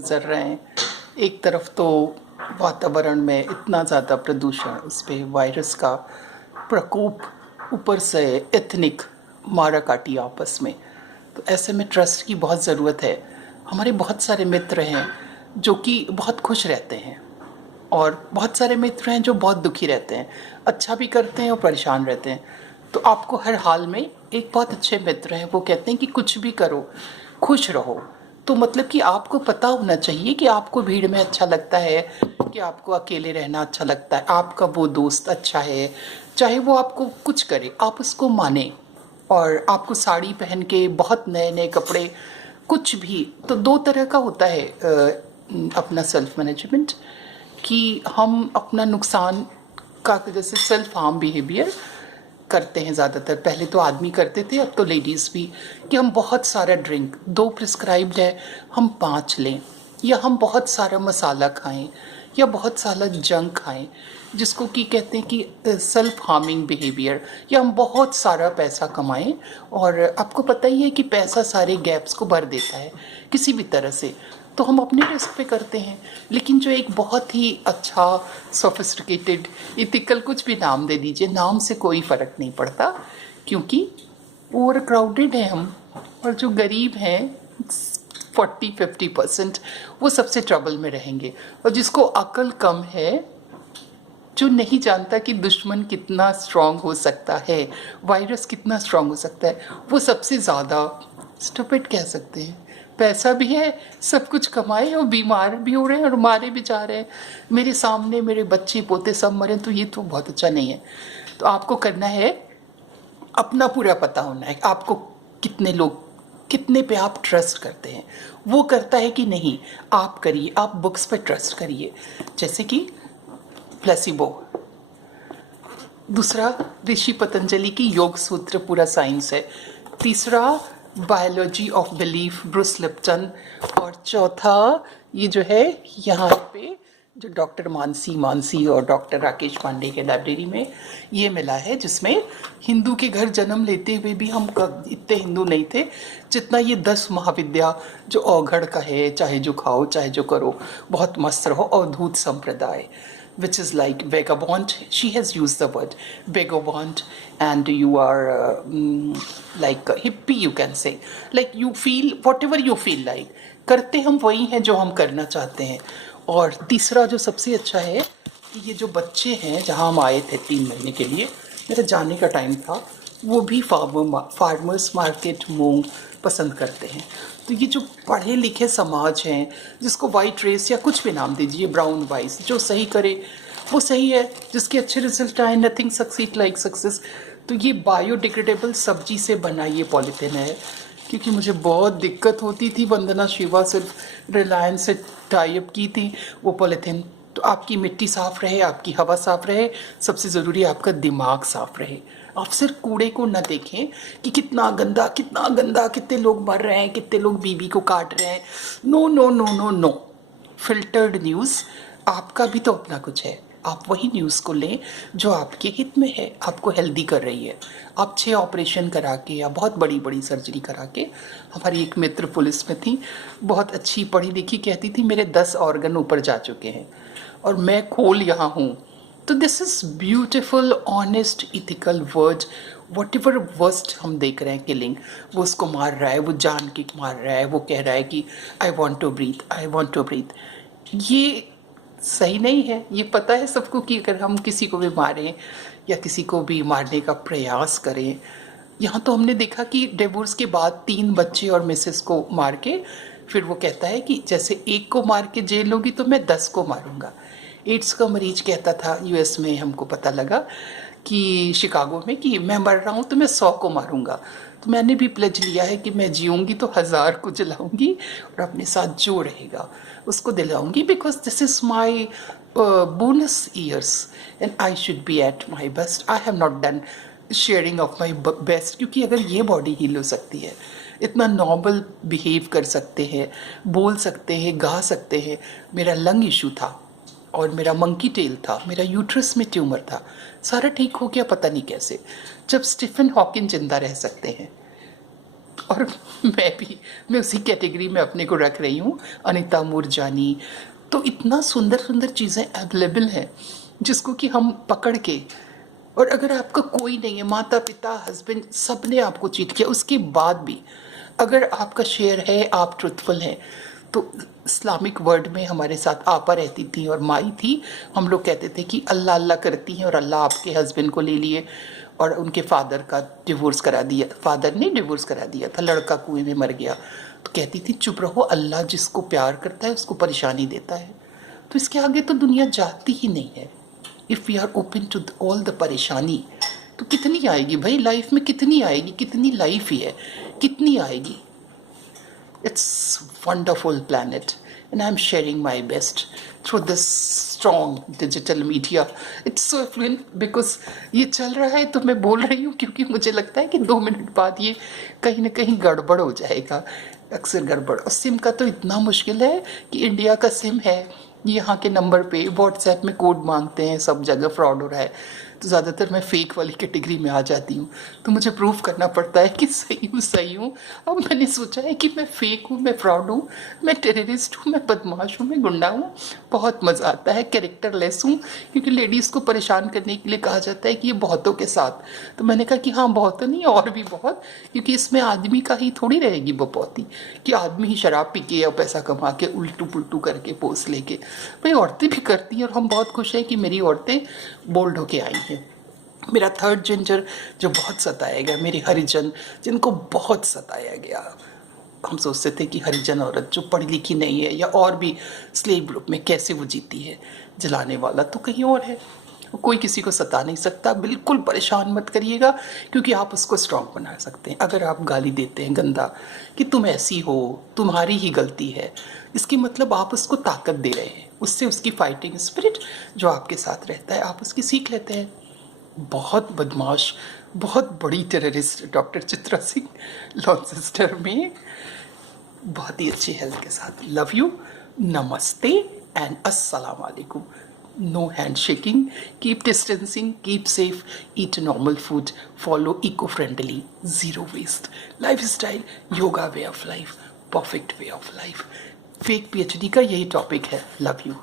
गुजर रहे हैं। एक तरफ तो वातावरण में इतना ज़्यादा प्रदूषण, उस पे वायरस का प्रकोप, ऊपर से एथनिक माराकाटी आपस में। तो ऐसे में ट्रस्ट की बहुत ज़रूरत है। हमारे बहुत सारे मित्र हैं जो कि बहुत खुश रहते हैं, और बहुत सारे मित्र हैं जो बहुत दुखी रहते हैं, अच्छा भी करते हैं और परेशान रहते हैं। तो आपको हर हाल में एक बहुत अच्छे मित्र हैं, वो कहते हैं कि कुछ भी करो, खुश रहो। तो मतलब कि आपको पता होना चाहिए कि आपको भीड़ में अच्छा लगता है, कि आपको अकेले रहना अच्छा लगता है, आपका वो दोस्त अच्छा है, चाहे वो आपको कुछ करे आप उसको माने। और आपको साड़ी पहन के बहुत नए नए कपड़े, कुछ भी तो दो तरह का होता है अपना सेल्फ मैनेजमेंट, कि हम अपना नुकसान का, जैसे सेल्फ हार्म बिहेवियर करते हैं ज़्यादातर। पहले तो आदमी करते थे, अब तो लेडीज़ भी, कि हम बहुत सारा ड्रिंक, 2 प्रिस्क्राइब्ड है, हम 5 लें, या हम बहुत सारा मसाला खाएं, या बहुत सारा जंक खाएं, जिसको कि कहते हैं कि सेल्फ हार्मिंग बिहेवियर, या हम बहुत सारा पैसा कमाएं। और आपको पता ही है कि पैसा सारे गैप्स को भर देता है किसी भी तरह से, तो हम अपने रिस्क पे करते हैं। लेकिन जो एक बहुत ही अच्छा सोफिस्टिकेटेड इथिकल, कुछ भी नाम दे दीजिए, नाम से कोई फ़र्क नहीं पड़ता, क्योंकि ओवर क्राउडेड हैं हम, और जो गरीब हैं 40-50% वो सबसे ट्रबल में रहेंगे। और जिसको अकल कम है, जो नहीं जानता कि दुश्मन कितना स्ट्रांग हो सकता है, वायरस कितना स्ट्रांग हो सकता है, वो सबसे ज़्यादा स्टूपिड कह सकते हैं। पैसा भी है, सब कुछ कमाए, और बीमार भी हो रहे हैं और मारे भी जा रहे हैं। मेरे सामने मेरे बच्चे पोते सब मरे, तो ये तो बहुत अच्छा नहीं है। तो आपको करना है, अपना पूरा पता होना है आपको, कितने लोग, कितने पे आप ट्रस्ट करते हैं, वो करता है कि नहीं, आप करिए। आप बुक्स पे ट्रस्ट करिए, जैसे कि प्लेसिबो। दूसरा, ऋषि पतंजलि की योग सूत्र पूरा साइंस है। तीसरा, biology of belief, Bruce Lipton. और चौथा, ये जो है यहाँ पे जो डॉक्टर मानसी मानसी और डॉक्टर राकेश पांडे के लाइब्रेरी में ये मिला है, जिसमें हिंदू के घर जन्म लेते हुए भी हम इतने हिंदू नहीं थे जितना ये 10 महाविद्या जो अवघड़ का है, चाहे जो खाओ चाहे जो करो, बहुत मस्त रहो, अवधूत संप्रदाय, which is like vagabond. She has used the word vagabond, and you are like a hippie, you can say. Like you feel whatever you feel like. करते हम वही हैं जो हम करना चाहते हैं। और तीसरा जो सबसे अच्छा है, कि ये जो बच्चे हैं, जहाँ हम आए थे 3 महीने के लिए, मेरा जाने का टाइम था, वो भी फार्मर्स मार्केट मूंग पसंद करते हैं। तो ये जो पढ़े लिखे समाज हैं, जिसको वाइट रेस या कुछ भी नाम दीजिए, ब्राउन वाइस, जो सही करे वो सही है, जिसके अच्छे रिजल्ट आए, नथिंग सक्सीड लाइक सक्सेस। तो ये बायोडिग्रेडेबल सब्जी से बना ये पॉलीथीन है, क्योंकि मुझे बहुत दिक्कत होती थी। वंदना शिवा सिर्फ रिलायंस से टाइप की थी वो पॉलीथीन। तो आपकी मिट्टी साफ रहे, आपकी हवा साफ रहे, सबसे ज़रूरी आपका दिमाग साफ रहे। आप सिर्फ कूड़े को न देखें कि कितना गंदा, कितना गंदा, कितने लोग मर रहे हैं, कितने लोग बीबी को काट रहे हैं। No no no no no, filtered news, आपका भी तो अपना कुछ है। आप वही न्यूज़ को लें जो आपके हित में है, आपको हेल्दी कर रही है। आप 6 ऑपरेशन करा के या बहुत बड़ी बड़ी सर्जरी करा के, हमारी एक मित्र पुलिस में थी, बहुत अच्छी पढ़ी लिखी, कहती थी मेरे 10 ऑर्गन ऊपर जा चुके हैं और मैं खोल यहाँ हूँ। तो this is beautiful, honest, ethical word. What ever worst हम देख रहे हैं, किलिंग, वो उसको मार रहा है, वो जान के मार रहा है, वो कह रहा है कि I want to breathe, I want to breathe. ये सही नहीं है। ये पता है सबको कि अगर हम किसी को भी मारें या किसी को भी मारने का प्रयास करें, यहाँ तो हमने देखा कि डिवोर्स के बाद 3 बच्चे और मिसेस को मार के, फिर वो कहता है कि जैसे एक को मार के जेल होगी तो मैं 10 को मारूंगा। एड्स का मरीज कहता था, यूएस में हमको पता लगा कि शिकागो में, कि मैं मर रहा हूँ तो मैं 100 को मारूंगा। तो मैंने भी प्लेज लिया है कि मैं जीऊँगी तो 1000 को जलाऊंगी, और अपने साथ जो रहेगा उसको दिलाऊंगी, because this is my bonus years and I should be at my best. I have not done sharing of my best, क्योंकि अगर ये बॉडी हील हो सकती है, इतना नॉर्मल बिहेव कर सकते हैं, बोल सकते हैं, गा सकते हैं। मेरा लंग इशू था और मेरा मंकी टेल था, मेरा यूट्रस में ट्यूमर था, सारा ठीक हो गया, पता नहीं कैसे। जब स्टीफन हॉकिंग जिंदा रह सकते हैं, और मैं उसी कैटेगरी में अपने को रख रही हूँ, अनीता मूरजानी। तो इतना सुंदर सुंदर चीज़ें अवेलेबल हैं जिसको कि हम पकड़ के, और अगर आपका कोई नहीं है, माता पिता हस्बैंड सब ने आपको चीट किया, उसके बाद भी अगर आपका शेयर है, आप ट्रुथफुल हैं, तो इस्लामिक वर्ड में हमारे साथ आपा रहती थी और माई थी। हम लोग कहते थे कि अल्लाह अल्लाह करती हैं और अल्लाह आपके हस्बैंड को ले लिए और उनके फादर का डिवोर्स करा दिया। फादर ने डिवोर्स करा दिया था, लड़का कुएं में मर गया। तो कहती थी चुप रहो, अल्लाह जिसको प्यार करता है उसको परेशानी देता है। तो इसके आगे तो दुनिया जाती ही नहीं है। If we are open to all the परेशानी, तो कितनी आएगी भाई लाइफ में, कितनी आएगी, कितनी लाइफ ही है, कितनी आएगी। It's wonderful planet, and I'm sharing my best through this strong digital media. It's so affluent because ये चल रहा है तो मैं बोल रही हूँ क्योंकि मुझे लगता है कि 2 मिनट बाद ये कहीं ना कहीं गड़बड़ हो जाएगा, अक्सर गड़बड़। और सिम का तो इतना मुश्किल है कि इंडिया का सिम है, यहाँ के नंबर पे व्हाट्सएप में कोड मांगते हैं, सब जगह फ्रॉड हो रहा है। तो ज़्यादातर मैं फ़ेक वाली कैटेगरी में आ जाती हूँ, तो मुझे प्रूफ करना पड़ता है कि सही हूँ। अब मैंने सोचा है कि मैं फ़ेक हूँ, मैं फ्रॉड हूँ, मैं टेररिस्ट हूँ, मैं बदमाश हूँ, मैं गुंडा हूँ। बहुत मज़ा आता है, कैरेक्टर लेस हूँ, क्योंकि लेडीज़ को परेशान करने के लिए कहा जाता है कि ये बहुतों के साथ। तो मैंने कहा कि हाँ, बहुतों नहीं और भी बहुत, क्योंकि इसमें आदमी का ही थोड़ी रहेगी बपौती कि आदमी ही शराब पी के या पैसा कमा के उल्टू पुल्टू करके पोस्ट लेके। भाई औरतें भी करती हैं और हम बहुत खुश हैं कि मेरी औरतें बोल्ड होके आई हैं। मेरा थर्ड जेंडर जो बहुत सताया गया, मेरे हरिजन जिनको बहुत सताया गया। हम सोचते थे कि हरिजन औरत जो पढ़ी लिखी नहीं है या और भी स्लेव ग्रुप में कैसे वो जीती है, जलाने वाला तो कहीं और है। कोई किसी को सता नहीं सकता। बिल्कुल परेशान मत करिएगा, क्योंकि आप उसको स्ट्रांग बना सकते हैं। अगर आप गाली देते हैं गंदा कि तुम ऐसी हो, तुम्हारी ही गलती है, इसकी मतलब आप उसको ताकत दे रहे हैं। उससे उसकी फाइटिंग स्पिरिट जो आपके साथ रहता है, आप उसकी सीख लेते हैं। बहुत बदमाश, बहुत बड़ी टेररिस्ट डॉक्टर चित्रा सिंह लॉन्चेस्टर में, बहुत ही अच्छी हेल्थ के साथ। लव यू, नमस्ते एंड अस्सलाम वालेकुम। No handshaking, keep distancing, keep safe, eat normal food, follow eco-friendly, zero waste lifestyle, yoga way of life, perfect way of life. Fake PhD का यही टॉपिक है। Love you.